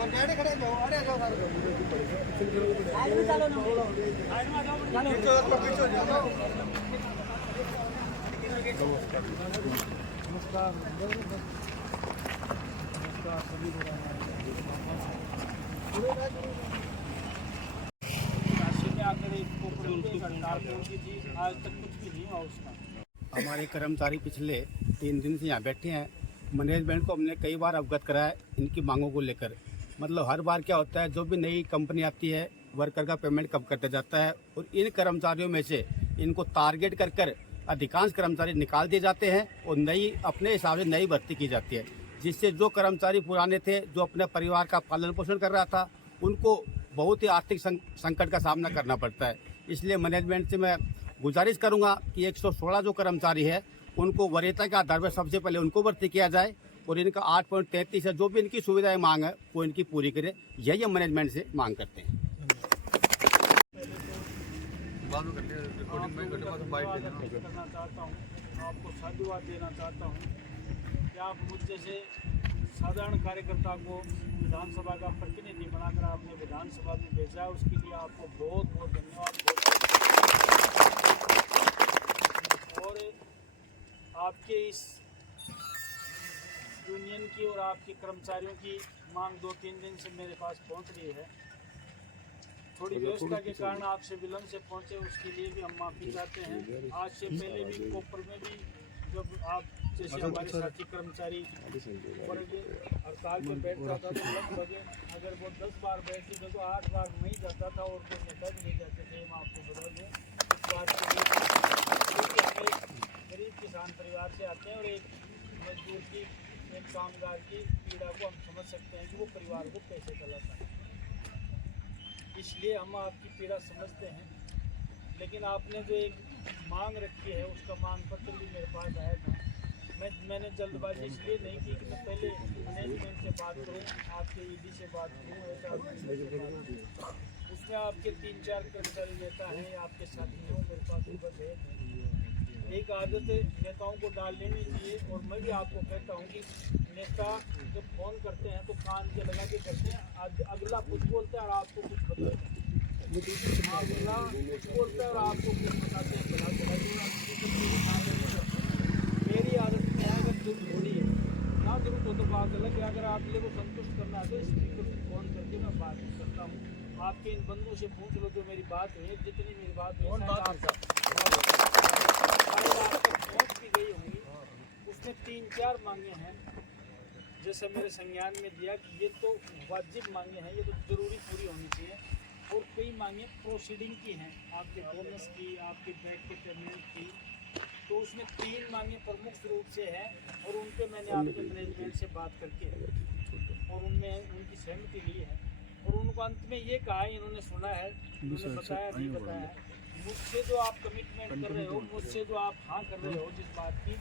आज तक कुछ भी नहीं हुआ उसका। हमारे कर्मचारी पिछले 3 दिन से यहाँ बैठे हैं। मैनेजमेंट को हमने कई बार अवगत कराया इनकी मांगों को लेकर। मतलब हर बार क्या होता है, जो भी नई कंपनी आती है वर्कर का पेमेंट कम करता जाता है और इन कर्मचारियों में से इनको टारगेट कर कर अधिकांश कर्मचारी निकाल दिए जाते हैं और नई अपने हिसाब से नई भर्ती की जाती है, जिससे जो कर्मचारी पुराने थे, जो अपने परिवार का पालन पोषण कर रहा था, उनको बहुत ही आर्थिक संकट का सामना करना पड़ता है। इसलिए मैनेजमेंट से मैं गुजारिश करूंगा कि 116 जो कर्मचारी है उनको वरीयता के आधार पर सबसे पहले उनको भर्ती किया जाए और इनका 8.33 है, जो भी इनकी सुविधाएं मांग है वो इनकी पूरी करे। यही हम मैनेजमेंट से मांग करते हैं। करना चाहता हूँ, आपको साधुवाद देना चाहता हूँ कि आप मुझ जैसे साधारण कार्यकर्ता को विधानसभा का प्रतिनिधि बनाकर आपने विधानसभा में भेजा, उसके लिए आपको बहुत बहुत धन्यवाद। और आपके इस यूनियन की और आपके कर्मचारियों की मांग 2-3 दिन से मेरे पास पहुंच रही है। थोड़ी व्यवस्था के कारण आपसे विलम्ब से पहुंचे, उसके लिए भी हम माफ़ी चाहते हैं। आज से पहले भी कोपर में भी जब आप जैसे हमारे साथी कर्मचारी हड़ताल पर बैठता था तो लगभग अगर वो 10 बार बैठते थे तो 8 बार नहीं जाता था और कोई नेता भी नहीं जाते थे। हम आपको बता दें इस बात के लिए, क्योंकि हम एक गरीब किसान परिवार से आते हैं और एक मजदूर की, एक कामगार की पीड़ा को हम समझ सकते हैं कि वो परिवार को कैसे चलाता है। इसलिए हम आपकी पीड़ा समझते हैं। लेकिन आपने जो एक मांग रखी है उसका मांग पत्र भी मेरे पास आया था। मैंने जल्दबाजी इसलिए नहीं की कि मैं पहले मैनेजमेंट से बात करूं, आपके ईडी से बात करूं, उसमें आपके 3-4 कर्मचारी नेता हैं, आपके साथी हैं, मेरे पास बस है। एक आदत नेताओं को डाल लेनी चाहिए और मैं भी आपको कहता हूं कि नेता जब फोन करते हैं तो कान के लगा के करते हैं। अगला कुछ बोलते हैं और आपको कुछ बताते हैं, अगला कुछ बोलते हैं और आपको कुछ बताते हैं। मेरी आदत में है, अगर जरूरत थोड़ी है ना, जरूरत हो तो बात अलग है। अगर आप लोगों को संतुष्ट करना है तो स्पीकर को फोन करके मैं बात करता हूँ। आपके इन बंधुओं से पूछ लो जो मेरी बात हुई, जितनी मेरी बात हुई पहुँच भी गई होंगी। उसमें 3-4 मांगे हैं, जैसे मेरे संज्ञान में दिया कि ये तो वाजिब मांगे हैं, ये तो जरूरी पूरी होनी चाहिए। और कई मांगे प्रोसीडिंग की हैं, आपके बोनस की, आपके बैक के पेमेंट की। तो उसमें 3 मांगे प्रमुख रूप से हैं और उन पर मैंने आपके मैनेजमेंट से बात करके और उनमें उनकी सहमति ली है। और उनको अंत में ये कहा है, इन्होंने सुना है, इन्होंने बताया नहीं बताया है, मुझसे जो आप कमिटमेंट कर रहे हो, मुझसे जो आप हाँ कर रहे हो जिस बात की,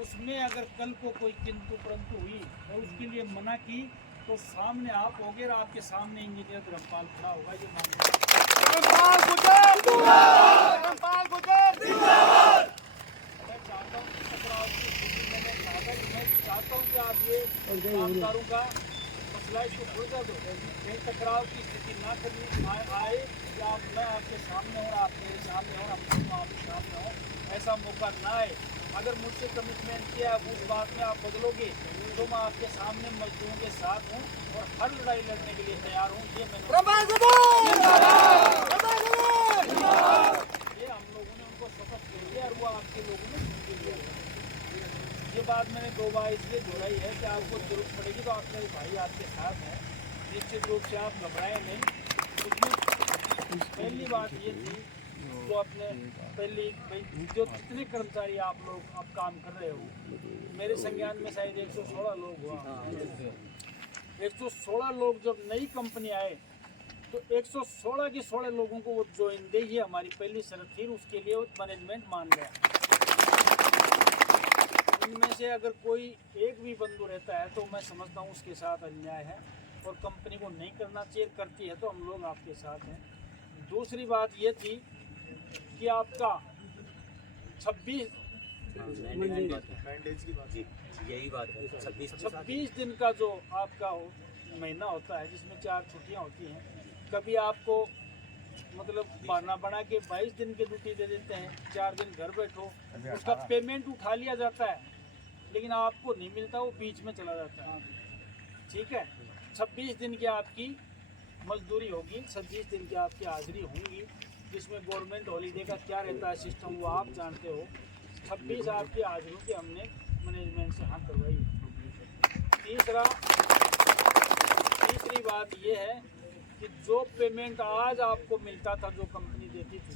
उसमें अगर कल को कोई किंतु परंतु हुई और उसके लिए मना की तो सामने आप होगे और आपके सामने इंजीनियर धर्मपाल खड़ा होगा। ये मैं चाहता हूँ कि आप ये कामगारों का मसला इसको सुलझा दो, कहीं टकराव की स्थिति ना करनी आए कि आप मैं आपके सामने हो, आप मेरे सामने हो, आप दोनों आपके सामने हो, ऐसा मौका ना आए। अगर मुझसे कमिटमेंट किया उस बात में आप बदलोगे तो मैं आपके सामने मजदूरों के साथ हूँ और हर लड़ाई लड़ने के लिए तैयार हूँ। ये मैंने ये हम लोगों ने उनको शपथ दे दिया और वो आपके लोगों ने सुन लिया। ये बात मैंने 2 बार इसलिए दोहराई है कि आपको जरूरत पड़ेगी तो आपके भाई आपके साथ हैं, निश्चित रूप से आप घबराएं नहीं। उसमें पहली बात ये थी जो अपने पहली जो कितने कर्मचारी आप लोग अब काम कर रहे हो, मेरे संज्ञान में शायद 116 लोग हुआ। 116 लोग जब नई कंपनी आए तो 116 के 16 लोगों को वो ज्वाइन दे, ये हमारी पहली शर्त थी। उसके लिए मैनेजमेंट मान गया। इनमें से अगर कोई एक भी बंधु रहता है तो मैं समझता हूँ उसके साथ अन्याय है और कंपनी को नहीं करना चाहिए। करती है तो हम लोग आपके साथ हैं। दूसरी बात ये थी कि आपका 26 दिन का जो आपका महीना होता है जिसमें 4 छुट्टियां होती हैं, कभी आपको मतलब बहाना बना के 22 दिन की ड्यूटी दे देते हैं, 4 दिन घर बैठो, उसका पेमेंट उठा लिया जाता है लेकिन आपको नहीं मिलता, वो बीच में चला जाता है। ठीक है, 26 दिन की आपकी मजदूरी होगी, 26 दिन की आपकी हाजिरी होंगी, जिसमें गवर्नमेंट हॉलीडे का क्या रहता है सिस्टम वो आप जानते हो। 26 आपकी हाजिरियों की हमने मैनेजमेंट से हाँ करवाई है। तीसरी बात ये है कि जो पेमेंट आज आपको मिलता था, जो कंपनी देती थी,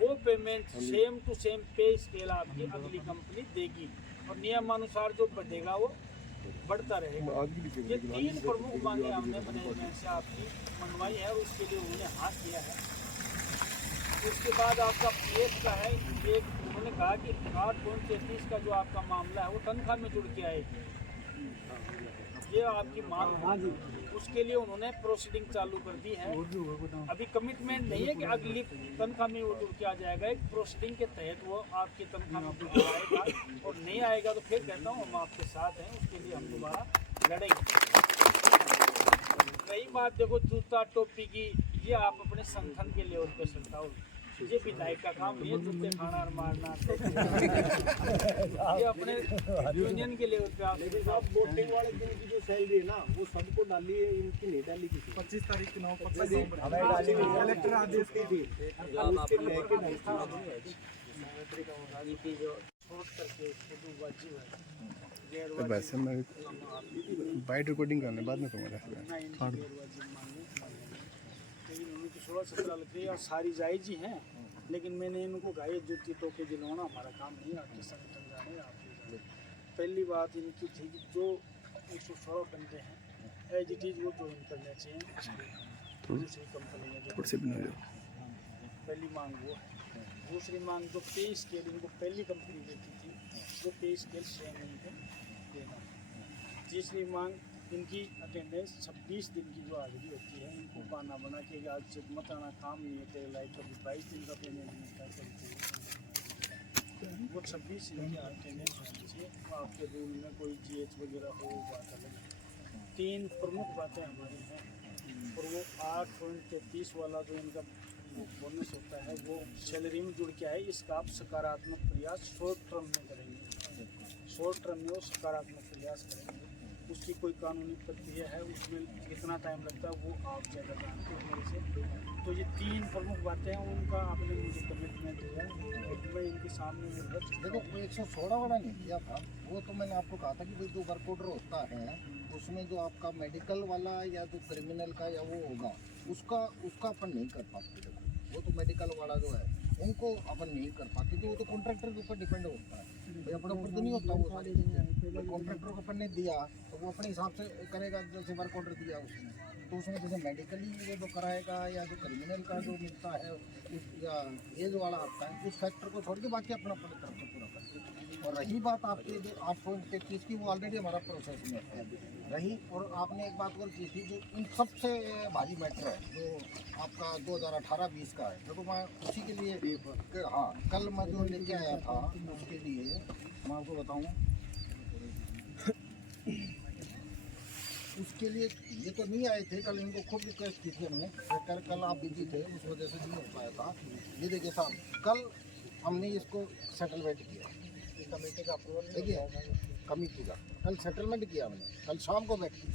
वो payment same to same pay scale आपकी अगली कंपनी देगी और नियमानुसार जो बढ़ेगा वो बढ़ता रहेगा। ये 3 प्रमुख मांगे हमने मैनेजमेंट से आपकी मनवाई है और उसके लिए उन्होंने हाँ किया है। उसके बाद आपका पीएफ का है, एक उन्होंने कहा कि 8.33 का जो आपका मामला है वो तनख्वाह में जुड़ के आएगी, ये आपकी मांग है। उसके लिए उन्होंने प्रोसीडिंग चालू कर दी है। अभी कमिटमेंट नहीं है कि अगली तनख्वाह में वो जुड़ के आ जाएगा, एक प्रोसीडिंग के तहत वो आपकी तनख्वाह में जुड़ के आएगा और नहीं आएगा तो फिर कहता हूँ हम आपके साथ हैं, उसके लिए हम दोबारा लड़ेंगे। रही बात देखो जूता टोपी की, ये आप अपने संगठन के लेवल पे चलता हो, ये विधायक का काम नहीं है जूते खाना और मारना। ये अपने यूनियन के लेवल पे आप वोटिंग वाले दिन की जो सैलरी है ना वो सबको डाली है, इनकी नहीं डाली किसी। 25 तारीख की 25 कलेक्टर आदेश की थी। वैसे मैं बाइट रिकॉर्डिंग करने बाद में तुम्हारा 16-17 लग रही है और सारी जायज ही हैं, लेकिन मैंने इनको कहा ये जूती टोपी दिलवाना हमारा काम नहीं है, आपके संगठन जाने आप। पहली बात इनकी थी कि जो 116 बंदे हैं एज इट इज वो ज्वाइन करने चाहिए दूसरी कंपनी में, पहली मांग वो है। दूसरी मांग जो पे स्केल इनको पहली कंपनी देती थी, वो पे स्केल सेम इनको देना। तीसरी मांग इनकी अटेंडेंस 26 दिन की जो हाजिरी होती है, इनको बहाना बना के आज से मत आना, काम नहीं है तेरे लाइक, कभी 22 दिन का पेमेंट मिलता है, कभी वो 26 दिन की अटेंडेंस होनी चाहिए। आपके रूल में कोई GH वगैरह हो बात अलग। 3 प्रमुख बातें हमारी हैं और वो 8.33 वाला जो इनका बोनस होता है वो सैलरी में जुड़ के आए, इसका आप सकारात्मक प्रयास शॉर्ट टर्म में करेंगे। शॉर्ट टर्म में वो सकारात्मक प्रयास करेंगे, उसकी कोई कानूनी प्रक्रिया है, उसमें कितना टाइम लगता है वो आप ज़्यादा जानते हो मेरे से। तो ये 3 प्रमुख बातें हैं, उनका आपने मुझे कमिटमेंट दिया, मैं इनके सामने देखो 116 वाला नहीं किया था, वो तो मैंने आपको कहा था कि भाई जो वर्क ऑर्डर होता है उसमें जो आपका मेडिकल वाला या जो क्रिमिनल का या वो होगा उसका अपन नहीं कर पाते। देखो वो तो मेडिकल वाला जो है उनको अपन नहीं कर पाते, तो वो तो कॉन्ट्रैक्टर के ऊपर डिपेंड होता है, भाई अपने ऊपर तो नहीं होता वो सारी चीज़ें। कॉन्ट्रैक्टर को अपन ने दिया तो वो अपने हिसाब से करेगा, जैसे वर्क ऑर्डर दिया उसने तो उसमें जैसे मेडिकली ये जो कराएगा या जो क्रिमिनल का जो मिलता है या ये जो वाला आता है, उस फैक्टर को छोड़ के बाकी अपना अपने तरफ से पूरा करते। और रही बात आपकी जो 8.33 की, वो ऑलरेडी हमारा प्रोसेस में है रही। और आपने एक बात और की थी जो इन सबसे भारी मैटर है जो आपका 2018-20 का है, देखो मैं उसी के लिए हाँ कल मैं जो लेके आया था उसके लिए मैं आपको बताऊँ, उसके लिए ये तो नहीं आए थे, कल इनको खूब रिक्वेस्ट की थी हमने, कल आप बिजी थे उस वजह से नहीं हो पाया था। ये देखिए साहब कल हमने इसको सेटलमेंट किया, कमेटी का अप्रूवल देखिए कमेटी का कल सेटलमेंट किया हमने, कल शाम को बैठी,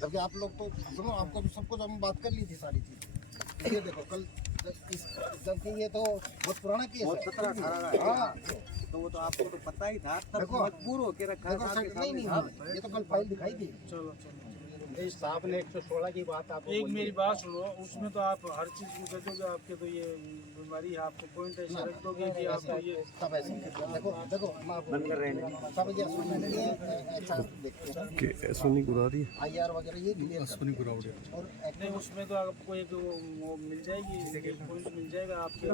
जबकि आप लोग तो सुनो आपको तो सब कुछ हम बात कर ली थी सारी चीज़। ये देखो कल जबकि ये तो बहुत पुराना केस है। हाँ तो वो तो आपको तो पता ही था, तब मजबूर होके रखा था। नहीं ये तो कल फाइल दिखाई थी। चलो साहब ने 116 की बात आपको एक मेरी बात सुनो, उसमें तो आप हर चीज़ को कह दोगे, आपके तो ये बीमारी है, आपको पॉइंट ऐसे रख दोगे कि आपको ये सब ऐसे देखो बंद कर रहे हैं सब ऐसा देखते हैं सुनी गुरा रही IR वगैरह ये क्लियर सुनी गुरा और नहीं, उसमें तो आपको एक वो मिल जाएगी, एक पॉइंट मिल जाएगा आपके,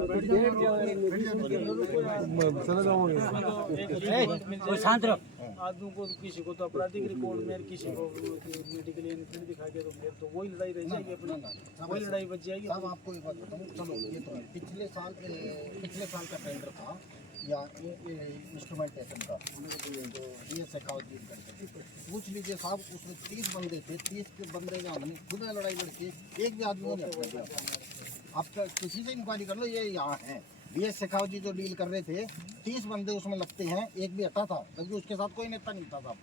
चला जाऊँगा शांत रहो। आदमी को किसी को तो आपराधिक रिकॉर्ड में, किसी को मेडिकल इन्फ्लुएंस दिखा के, तो फिर तो वही लड़ाई रह जाएगी अपनी, वही लड़ाई बच जाएगी। अब आपको एक बात बताऊँ, चलो ये तो पिछले साल का टेंडर था, या इंस्ट्रूमेंटेशन का जो ये शेखावत डील करते थे, पूछ लीजिए साहब, उसमें 30 बंदे थे, 30 के बंदे का हमने खुद में लड़ाई लड़के एक भी आदमी नहीं हटा दिया। आप तो किसी से इंक्वायरी कर लो, ये यहाँ है BS शेखावत जी जो डील कर रहे थे, 30 बंदे उसमें लगते हैं, एक भी हटा था, जबकि उसके साथ कोई नेता नहीं था साहब,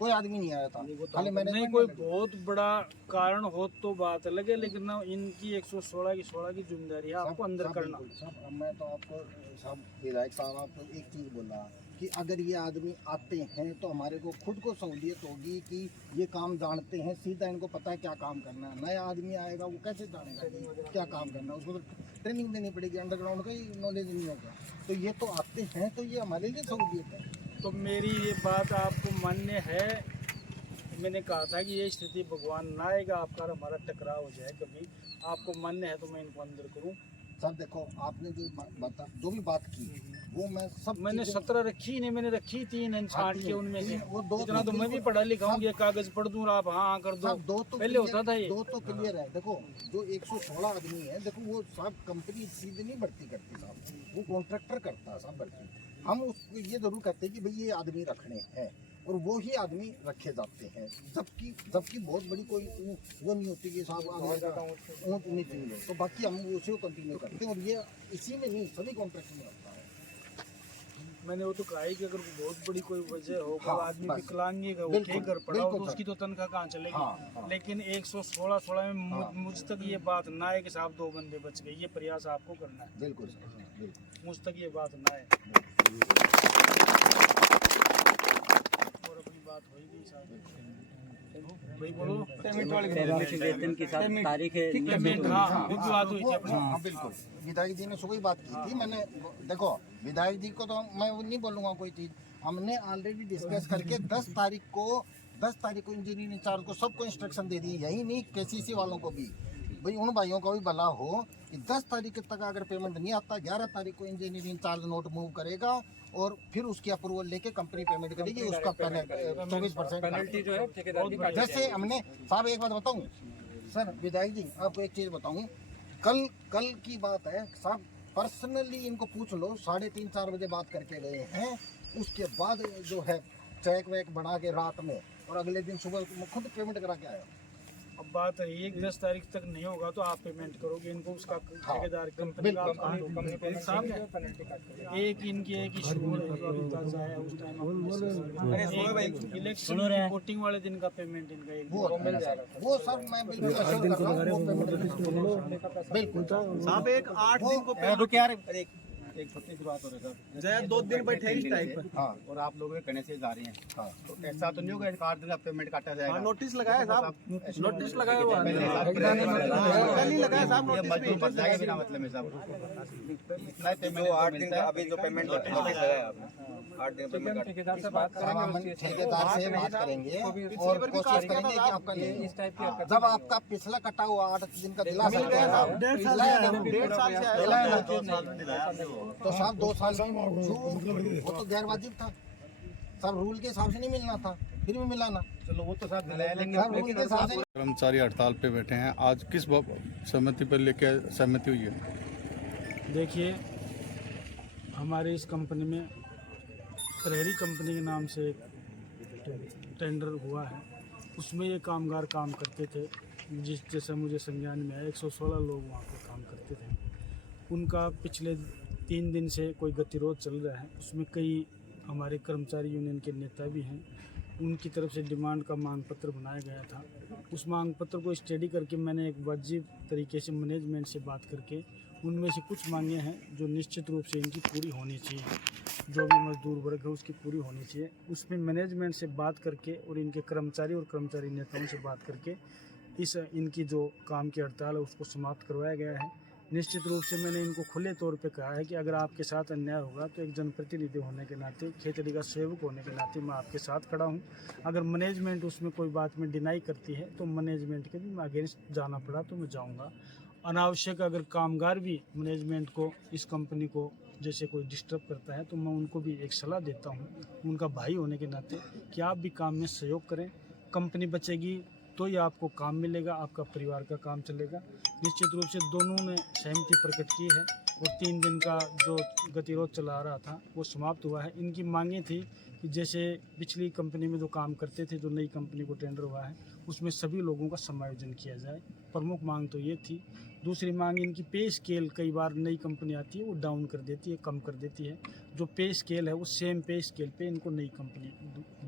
कोई आदमी नहीं आया था, खाली मैंने नहीं कोई बहुत बड़ा कारण हो तो बात अलग है, लेकिन ना इनकी 116 की जिम्मेदारी है आपको अंदर करना। साहब मैं तो आपको साहब विधायक साहब आपको एक चीज़ बोला कि अगर ये आदमी आते हैं तो हमारे को खुद को सहूलियत होगी कि ये काम जानते हैं, सीधा इनको पता है क्या काम करना है। नया आदमी आएगा वो कैसे जानेगा कि क्या काम करना है, उसको तो ट्रेनिंग देनी पड़ेगी, अंडरग्राउंड का ही नॉलेज नहीं होगा। तो ये तो आते हैं तो ये हमारे लिए सहूलियत है। तो मेरी ये बात आपको मान्य है, मैंने कहा था कि ये स्थिति भगवान ना आएगा आपका और हमारा टकराव हो जाए कभी, आपको मान्य है तो मैं इनको अंदर करूं। सर देखो आपने जो भी बात की वो मैंने 17 रखी नहीं, मैंने रखी 3 हैं छांट के, उनमें से वो 2 इतना तो मैं भी पढ़ा लिखा हूँ, ये कागज पढ़ दूँ आप हाँ कर दो, 2 तो पहले होता था ये। 2 तो क्लियर है। देखो जो 116 आदमी है, देखो वो साहब कंपनी सीधे नहीं भर्ती करती साहब, वो कॉन्ट्रैक्टर करता है साहब भर्ती। हम उसको ये जरूर कहते हैं कि भाई ये आदमी रखने हैं और वो ही आदमी रखे जाते हैं, जबकि बहुत बड़ी कोई वो नहीं होती कि साहब ऊँट नहीं चाहिए, तो बाकी हम उसी को कंटिन्यू करते हैं और ये इसी में नहीं सभी कॉन्ट्रैक्ट में रखता है। मैंने वो तो कहा है कि अगर बहुत बड़ी कोई वजह हो, हाँ, आदमी बस। विकलांगी का बिल्कुल, उठे घर पड़ा हो तो बिल्कुल उसकी तो तनख्वाह कहाँ चलेगी। हाँ। लेकिन 116 में हाँ। मुझ तक ये बात ना आए कि साहब 2 बंदे बच गए, ये प्रयास आपको करना है, बिल्कुल सर, बिल्कुल। मुझ तक ये बात ना आए। और अपनी बात हो ही गई साहब, भाई बोलो पेमेंट वाली वेतन की साथ तारीख है, पेमेंट, हाँ वो भी बात हुई थी अपनी। हाँ बिल्कुल, विधायक जी ने सुबह ही बात की थी। मैंने देखो विधायक जी को तो मैं नहीं बोलूँगा कोई चीज़, हमने ऑलरेडी डिस्कस करके 10 तारीख को इंजीनियरिंग इंचार्ज को सबको इंस्ट्रक्शन दे दी, यही नहीं KCC वालों को भी, भाई उन भाइयों को भी भला हो कि 10 तारीख तक अगर पेमेंट नहीं आता, 11 तारीख को इंजीनियरिंग इंचार्ज नोट मूव करेगा और फिर उसकी अप्रूवल लेके कंपनी पेमेंट करेगी, उसका 24% पेनल्टी जो है ठेकेदार की काटेगी। जैसे हमने साहब एक बात बताऊं सर, विधायक जी आपको एक चीज़ बताऊं, कल की बात है साहब, पर्सनली इनको पूछ लो, 3:30-4 बजे बात करके गए हैं, उसके बाद जो है चेक वेक बना के रात में और अगले दिन सुबह खुद पेमेंट करा के आया। अब बात है ये 10 तारीख तक नहीं होगा तो आप पेमेंट करोगे इनको, उसका ठेकेदार कंपनी का एक इनकी एक इशू है जो अभी ताजा है, उस टाइम इलेक्शन वोटिंग वाले दिन का पेमेंट इनका एक वो मिल जाएगा, वो सर मैं बिल्कुल अश्योर कर रहा हूँ, वो पेमेंट बिल्कुल साहब। एक 8 दिन को एक छोटी सी बात हो रही है जय 2 दिन बैठे इस टाइप हाँ और आप लोग कहने से जा रहे हैं, हाँ तो ऐसा तो नहीं होगा 8 दिन का पेमेंट काटा जाएगा। नोटिस लगाया साहब, नोटिस लगाया हुआ पहले है, हिसाब कल ही लगाया साहब ये नोटिस मजदूर भी। बच जाएगा बिना मतलब में साहब, इतना पेमेंट 8 दिन का अभी जो पेमेंट नोटिस लगाया आपने 8 दिन पेमेंट ठेकेदार से बात साहब हम ठेकेदार से बात करेंगे और कोशिश करेंगे कि आपका इस टाइप की जब आपका पिछला कटा हुआ 8 दिन का दिला मिल गया साहब, 1.5 साल से आया तो साहब 2 साल वो तो गैर वाजिब था साहब, रूल के हिसाब से नहीं मिलना था, फिर भी मिला ना, चलो वो तो साहब दिलाया, लेकिन साहब रूल के हिसाब से कर्मचारी हड़ताल पे बैठे हैं, आज किस सहमति पर लेके सहमति हुई है? देखिए हमारे इस कंपनी में प्रहरी कंपनी के नाम से एक टेंडर हुआ है, उसमें ये कामगार काम करते थे, जैसे मुझे संज्ञान में आया 116 लोग वहाँ पर काम करते थे। उनका पिछले 3 दिन से कोई गतिरोध चल रहा है, उसमें कई हमारे कर्मचारी यूनियन के नेता भी हैं, उनकी तरफ से डिमांड का मांग पत्र बनाया गया था। उस मांग पत्र को स्टडी करके मैंने एक वाजिब तरीके से मैनेजमेंट से बात करके उनमें से कुछ मांगे हैं जो निश्चित रूप से इनकी पूरी होनी चाहिए, जो भी मजदूर वर्ग है उसकी पूरी होनी चाहिए। उसमें मैनेजमेंट से बात करके और इनके कर्मचारी और कर्मचारी नेताओं से बात करके इनकी जो काम की हड़ताल है उसको समाप्त करवाया गया है। निश्चित रूप से मैंने इनको खुले तौर पे कहा है कि अगर आपके साथ अन्याय होगा तो एक जनप्रतिनिधि होने के नाते, खेतड़ी का सेवक होने के नाते मैं आपके साथ खड़ा हूं। अगर मैनेजमेंट उसमें कोई बात में डिनाई करती है तो मैनेजमेंट के भी मैं अगेंस्ट जाना पड़ा तो मैं जाऊंगा। अनावश्यक अगर कामगार भी मैनेजमेंट को, इस कंपनी को जैसे कोई डिस्टर्ब करता है तो मैं उनको भी एक सलाह देता हूँ उनका भाई होने के नाते कि आप भी काम में सहयोग करें। कंपनी बचेगी तो ही आपको काम मिलेगा, आपका परिवार का काम चलेगा। निश्चित रूप से दोनों ने सहमति प्रकट की है और 3 दिन का जो गतिरोध चला रहा था वो समाप्त हुआ है। इनकी मांगें थी कि जैसे पिछली कंपनी में जो काम करते थे, जो नई कंपनी को टेंडर हुआ है, उसमें सभी लोगों का समायोजन किया जाए। प्रमुख मांग तो ये थी। दूसरी मांग इनकी पे स्केल, कई बार नई कंपनी आती है वो डाउन कर देती है, कम कर देती है। जो पे स्केल है वो सेम पे स्केल पे इनको नई कंपनी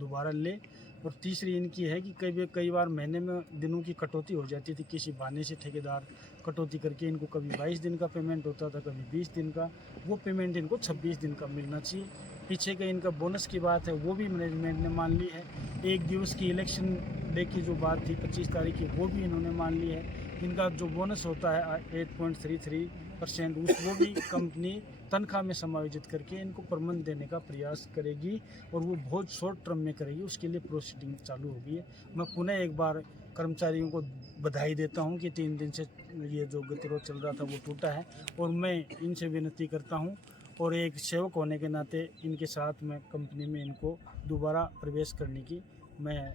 दोबारा ले। और तीसरी इनकी है कि कई बार महीने में दिनों की कटौती हो जाती थी, किसी बहाने से ठेकेदार कटौती करके इनको कभी 22 दिन का पेमेंट होता था, कभी 20 दिन का, वो पेमेंट इनको 26 दिन का मिलना चाहिए। पीछे का इनका बोनस की बात है वो भी मैनेजमेंट ने मान ली है। 1 दिवस की इलेक्शन डे की जो बात थी 25 तारीख की, वो भी इन्होंने मान ली है। इनका जो बोनस होता है 8.33% वो भी कंपनी तनख्वाह में समायोजित करके इनको परमन देने का प्रयास करेगी और वो बहुत शॉर्ट टर्म में करेगी। उसके लिए प्रोसीडिंग चालू हो गई है। मैं पुनः एक बार कर्मचारियों को बधाई देता हूं कि 3 दिन से ये जो गतिरोध चल रहा था वो टूटा है। और मैं इनसे विनती करता हूं और एक सेवक होने के नाते इनके साथ मैं कंपनी में इनको दोबारा प्रवेश करने की मैं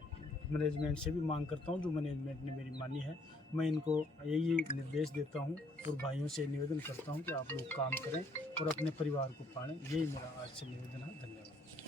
मैनेजमेंट से भी मांग करता हूं, जो मैनेजमेंट ने मेरी मानी है। मैं इनको यही निर्देश देता हूं और भाइयों से निवेदन करता हूं कि आप लोग काम करें और अपने परिवार को पालें। यही मेरा आज से निवेदन है। धन्यवाद।